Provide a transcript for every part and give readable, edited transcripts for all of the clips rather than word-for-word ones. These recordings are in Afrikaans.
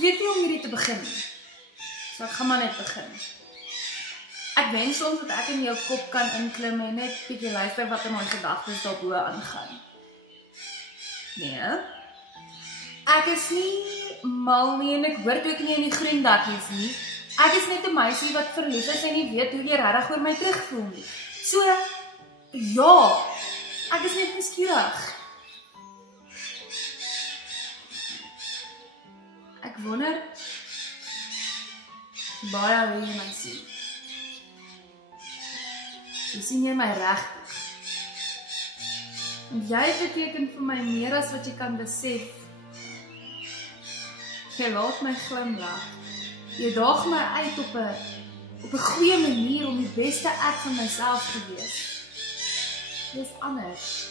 weet nie hoe om hierdie te begin nie. So ek gaan maar net begin. Ek wens soms dat ek in jou kop kan inklim en net bietjie luister wat in my gedagtes daarbo aangaan. Nee. Ek is nie mal nie en ek hoort ook nie in die groen dakkies nie. Ek is net 'n meisie wat verlief is en nie weet hoe jy regtig oor my terugvoel nie. So, ja, ek is net nuuskierig. Ek wonder baie hoe jy my sien. Jy sien jy my regtig. En jy beteken vir my meer as wat jy kan besef. Jy laat my glimlag. Jy daag my uit op 'n goeie manier om die beste ek van myself te wees. Jy's anders.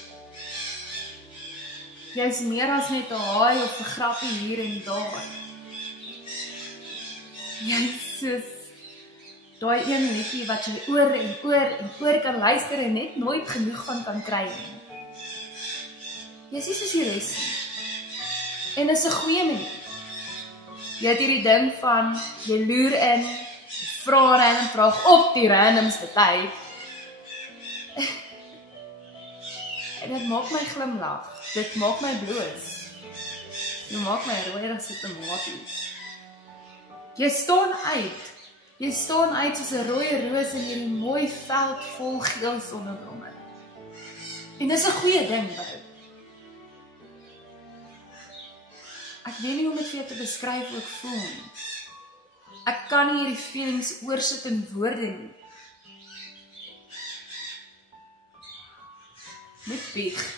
Jy's meer as net 'n haai of 'n grappie hier en daar. Jy's soos daai een liedjie wat jy oor en oor kan luister en net nooit genoeg van kan kry nie. Jy's nie soos die res nie. En is 'n goeie manier. Jy het hierdie ding van, jy loer in, jy vra random vraag op die randomste tyd. En dit maak my glimlag, dit maak my bloos. Dit maak my rooi as 'n tomatie. Jy staan uit soos 'n rooi roos in hierdie mooi veld vol geel sonneblomme. En dis 'n goeie ding, bou. Ek weet nie hoe om dit vir jou te beskryf hoe ek voel nie. Ek kan nie hierdie feelings oorsit in woorde nie. Met bieg.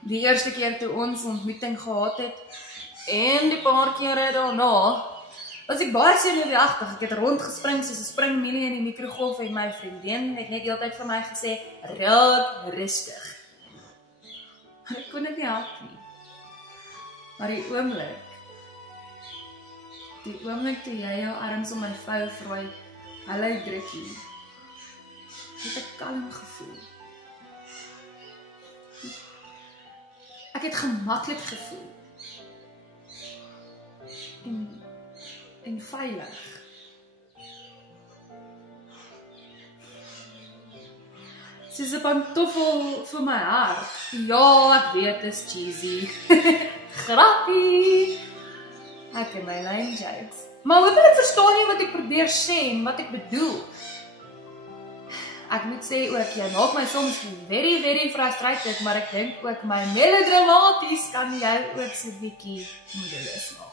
Die eerste keer toe ons ontmoeting gehad het, en die paar kere daarna, was ek baie senuweeagtig. Ek het rondgespring soos 'n springmielie in die mikrogolf en my vriendin het net heeltyd vir my gesê, raak rustig. En ek kon dit nie help nie. Maar die oomblik toe jy jou arms om my vou vraai, hallo drukkie, het ek kalm gevoel. Ek het gemaklik gevoel. En veilig. Soos 'n pantoffel vir my hart. Ja, ek weet, dit is cheesy. Grappie. Ek en my line jokes. Maar hoopelik verstaan jy wat ek probeer sê en wat ek bedoel. Ek moet sê ook, jy maak my soms very, very frustrated, maar ek dink ook my melodramaties kan jou ook so 'n bietjie moedeloos maak.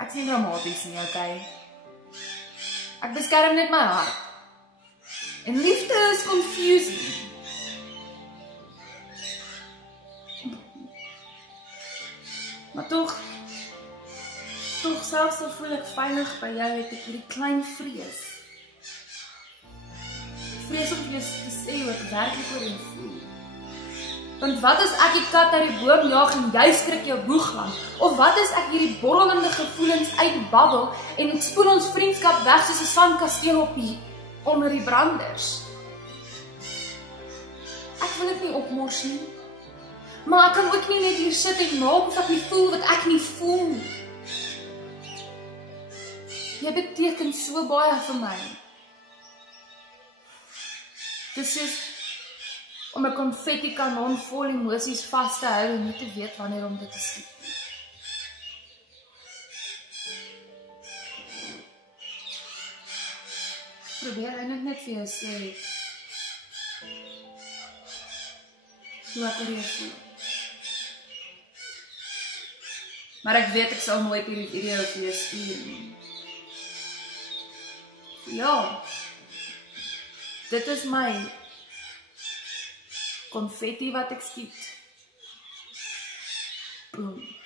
Ek sien dramaties nie, okay? Ek beskerm net my hart. En liefde is confusing. Maar toch selfs al voel ek veilig by jou, het ek hierdie klein vrees. Vrees om vir jou te sê hoe ek werklik oor jou voel. Want wat as ek die kat uit die boom jaag en jy skrik jou boegland? Of wat as ek hierdie borrelende gevoelens uitbabbel en ek spoel ons vriendskap weg soos 'n sandkasteel op onder die branders? Ek wil dit nie opmors nie. Maar ek kan ook nie net hier sit en maak of ek nie voel wat ek nie voel nie. Jy beteken so baie vir my. Dis soos om 'n konfetti kanon vol emosies vas te hou en nie te weet wanneer om dit te skiet. Probeer eintlik net vir jou sê hoe ek oor jou voel. Maar ek weet ek sal nooit hierdie video vir jou stuur nie. Ja, dit is my konfetti wat ek skiet. Boom.